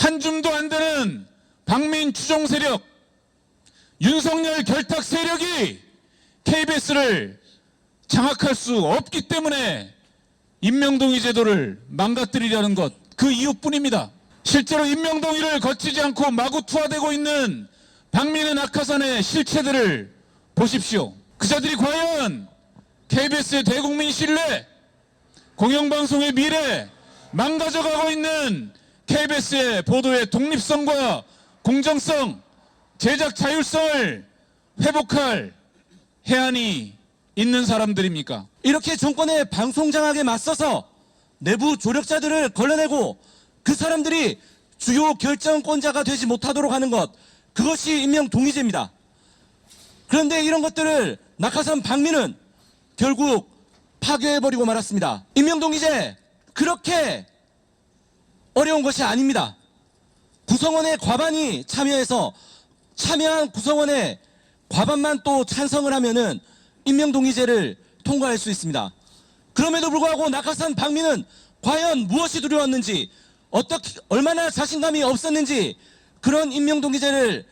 한 줌도 안 되는 박민 추종 세력, 윤석열 결탁 세력이 KBS를 장악할 수 없기 때문에 임명동의 제도를 망가뜨리려는 것, 그 이유뿐입니다. 실제로 임명동의를 거치지 않고 마구 투하되고 있는 박민의 낙하산의 실체들을 보십시오. 그자들이 과연 KBS의 대국민 신뢰, 공영방송의 미래, 망가져가고 있는 KBS의 보도의 독립성과 공정성, 제작 자율성을 회복할 해안이 있는 사람들입니까? 이렇게 정권의 방송 장악에 맞서서 내부 조력자들을 걸러내고 그 사람들이 주요 결정권자가 되지 못하도록 하는 것, 그것이 임명동의제입니다. 그런데 이런 것들을 낙하산 박민은 결국 파괴해버리고 말았습니다. 임명동의제 그렇게 어려운 것이 아닙니다. 구성원의 과반이 참여해서 참여한 구성원의 과반만 또 찬성을 하면은 임명동의제를 통과할 수 있습니다. 그럼에도 불구하고 낙하산 박민은 과연 무엇이 두려웠는지, 얼마나 자신감이 없었는지 그런 임명동의제를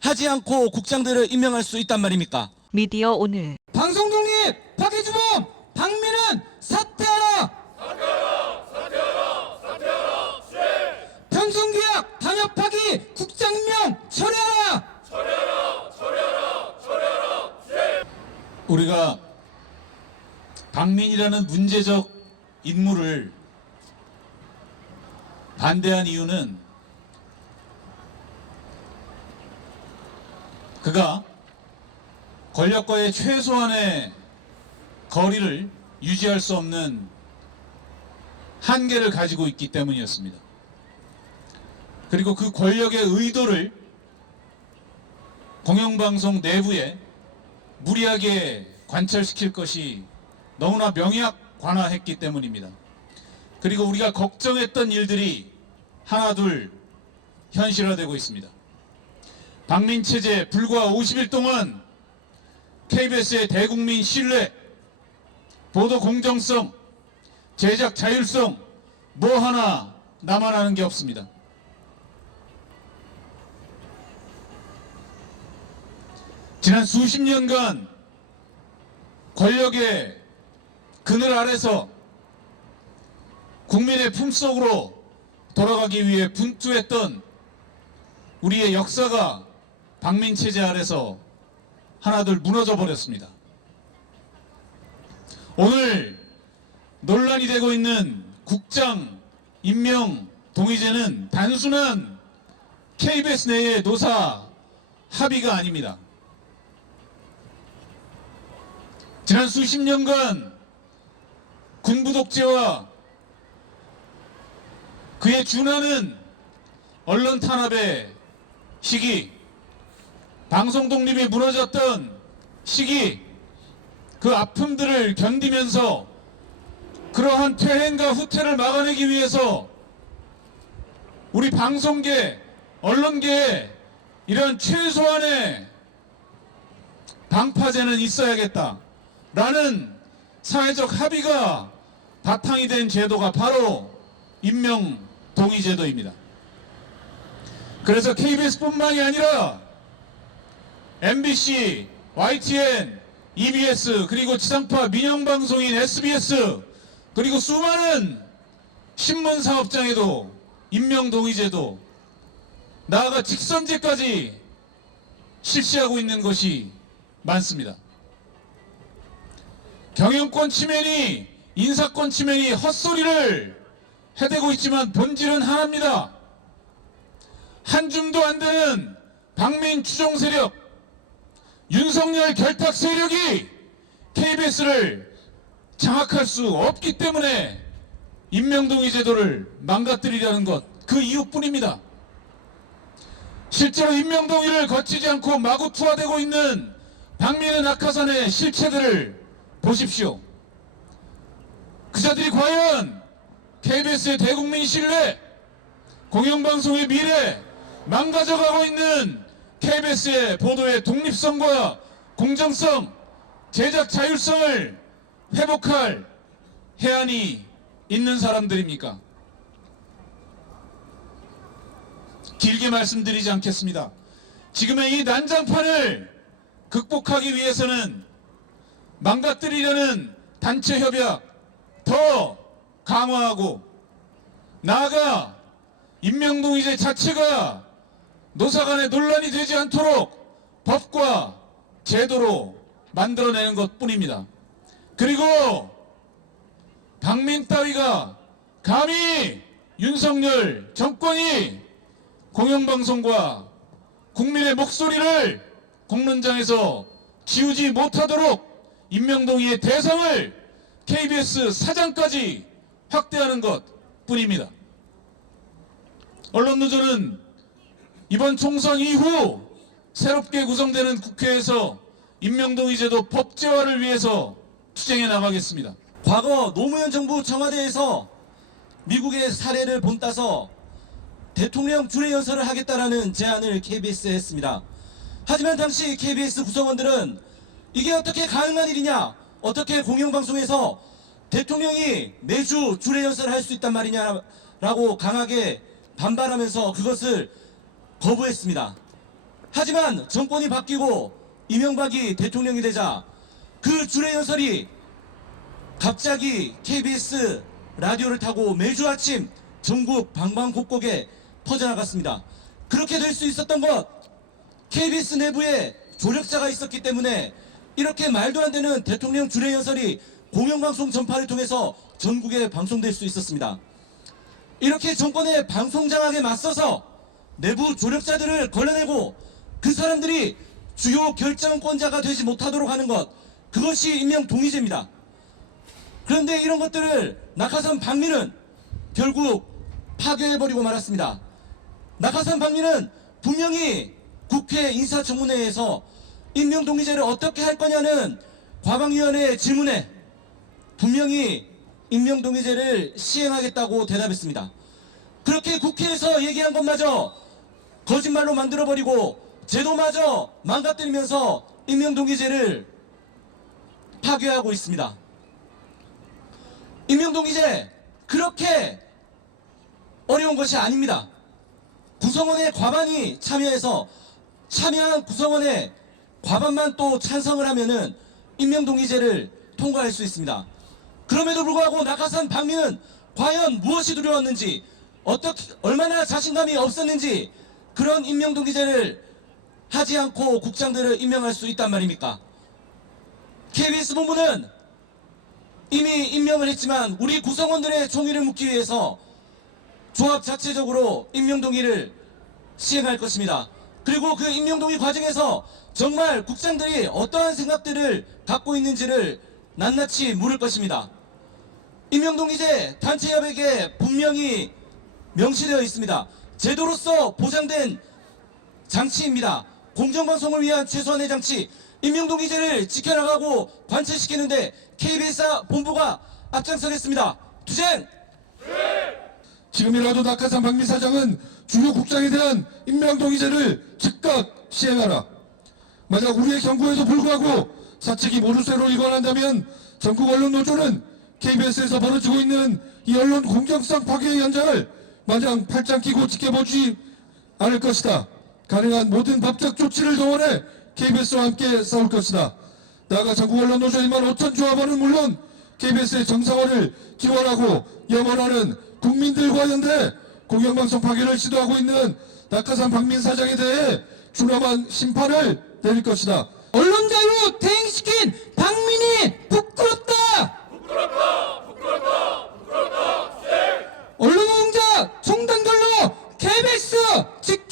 하지 않고 국장들을 임명할 수 있단 말입니까? 미디어 오늘 방송독립 박해주범 박민은 사퇴하라! 방송계약 단협하기 국장 임명 철회하라! 우리가 박민이라는 문제적 인물을 반대한 이유는 그가 권력과의 최소한의 거리를 유지할 수 없는 한계를 가지고 있기 때문이었습니다. 그리고 그 권력의 의도를 공영방송 내부에 무리하게 관철시킬 것이 너무나 명약관화했기 때문입니다. 그리고 우리가 걱정했던 일들이 하나둘 현실화되고 있습니다. 박민체제 불과 50일 동안 KBS의 대국민 신뢰, 보도 공정성, 제작 자율성 뭐 하나 남아나는 게 없습니다. 지난 수십 년간 권력의 그늘 아래서 국민의 품속으로 돌아가기 위해 분투했던 우리의 역사가 박민체제 아래서 하나둘 무너져 버렸습니다. 오늘 논란이 되고 있는 국장 임명 동의제는 단순한 KBS 내의 노사 합의가 아닙니다. 지난 수십 년간 군부독재와 그에 준하는 언론 탄압의 시기, 방송 독립이 무너졌던 시기, 그 아픔들을 견디면서 그러한 퇴행과 후퇴를 막아내기 위해서 우리 방송계, 언론계에 이런 최소한의 방파제는 있어야겠다라는 사회적 합의가 바탕이 된 제도가 바로 임명동의제도입니다. 그래서 KBS뿐만이 아니라 MBC, YTN, EBS, 그리고 지상파 민영방송인 SBS, 그리고 수많은 신문사업장에도 임명동의제도, 나아가 직선제까지 실시하고 있는 것이 많습니다. 경영권 침해니 인사권 침해니 헛소리를 해대고 있지만 본질은 하나입니다. 한 줌도 안 되는 박민 추종 세력, 윤석열 결탁 세력이 KBS를 장악할 수 없기 때문에 임명동의 제도를 망가뜨리려는 것, 그 이유뿐입니다. 실제로 임명동의를 거치지 않고 마구 투하되고 있는 박민의 낙하산의 실체들을 보십시오. 그자들이 과연 KBS의 대국민 신뢰, 공영방송의 미래, 망가져가고 있는 KBS의 보도의 독립성과 공정성, 제작 자율성을 회복할 해안이 있는 사람들입니까? 길게 말씀드리지 않겠습니다. 지금의 이 난장판을 극복하기 위해서는 망가뜨리려는 단체 협약 더 강화하고, 나아가 임명동의제 자체가 노사 간의 논란이 되지 않도록 법과 제도로 만들어내는 것뿐입니다. 그리고 박민 따위가 감히 윤석열 정권이 공영방송과 국민의 목소리를 공론장에서 지우지 못하도록 임명동의의 대상을 KBS 사장까지 확대하는 것뿐입니다. 언론노조는 이번 총선 이후 새롭게 구성되는 국회에서 임명동의제도 법제화를 위해서 투쟁해 나가겠습니다. 과거 노무현 정부 청와대에서 미국의 사례를 본따서 대통령 주례 연설을 하겠다라는 제안을 KBS에 했습니다. 하지만 당시 KBS 구성원들은 이게 어떻게 가능한 일이냐, 어떻게 공영방송에서 대통령이 매주 주례 연설을 할 수 있단 말이냐라고 강하게 반발하면서 그것을 거부했습니다. 하지만 정권이 바뀌고 이명박이 대통령이 되자 그 주례 연설이 갑자기 KBS 라디오를 타고 매주 아침 전국 방방곡곡에 퍼져나갔습니다. 그렇게 될 수 있었던 것, KBS 내부에 조력자가 있었기 때문에 이렇게 말도 안 되는 대통령 주례 연설이 공영방송 전파를 통해서 전국에 방송될 수 있었습니다. 이렇게 정권의 방송 장악에 맞서서 내부 조력자들을 걸러내고 그 사람들이 주요 결정권자가 되지 못하도록 하는 것, 그것이 임명동의제입니다. 그런데 이런 것들을 낙하산 박민은 결국 파괴해버리고 말았습니다. 낙하산 박민은 분명히 국회 인사청문회에서 임명동의제를 어떻게 할 거냐는 과방위원회의 질문에 분명히 임명동의제를 시행하겠다고 대답했습니다. 그렇게 국회에서 얘기한 것마저 거짓말로 만들어버리고 제도마저 망가뜨리면서 임명동의제를 파괴하고 있습니다. 임명동의제 그렇게 어려운 것이 아닙니다. 구성원의 과반이 참여해서 참여한 구성원의 과반만 또 찬성을 하면은 임명동의제를 통과할 수 있습니다. 그럼에도 불구하고 낙하산 박민은 과연 무엇이 두려웠는지, 얼마나 자신감이 없었는지 그런 임명동의제를 하지 않고 국장들을 임명할 수 있단 말입니까? KBS 본부는 이미 임명을 했지만 우리 구성원들의 총의를 묻기 위해서 조합 자체적으로 임명동의를 시행할 것입니다. 그리고 그 임명동의 과정에서 정말 국장들이 어떠한 생각들을 갖고 있는지를 낱낱이 물을 것입니다. 임명동의제 단체협약에 분명히 명시되어 있습니다. 제도로서 보장된 장치입니다. 공정방송을 위한 최소한의 장치, 임명동의제를 지켜나가고 관철시키는데 KBS 본부가 앞장서겠습니다. 투쟁! 지금이라도 낙하산 박민 사장은 주요 국장에 대한 임명동의제를 즉각 시행하라. 만약 우리의 경고에도 불구하고 사측이 모르쇠로 일관한다면 전국 언론노조는 KBS에서 벌어지고 있는 이 언론 공정성 파괴의 현장을 마냥 팔짱 끼고 지켜보지 않을 것이다. 가능한 모든 법적 조치를 동원해 KBS와 함께 싸울 것이다. 나아가 전국 언론노조 1만 5천 조합원은 물론 KBS의 정상화를 기원하고 염원하는 국민들과 연대 공영방송 파괴를 시도하고 있는 낙하산 박민 사장에 대해 준엄한 심판을 내릴 것이다. 언론 자유 대행시킨 박민이 부끄럽다. 언론노동자 총단결로 KBS 직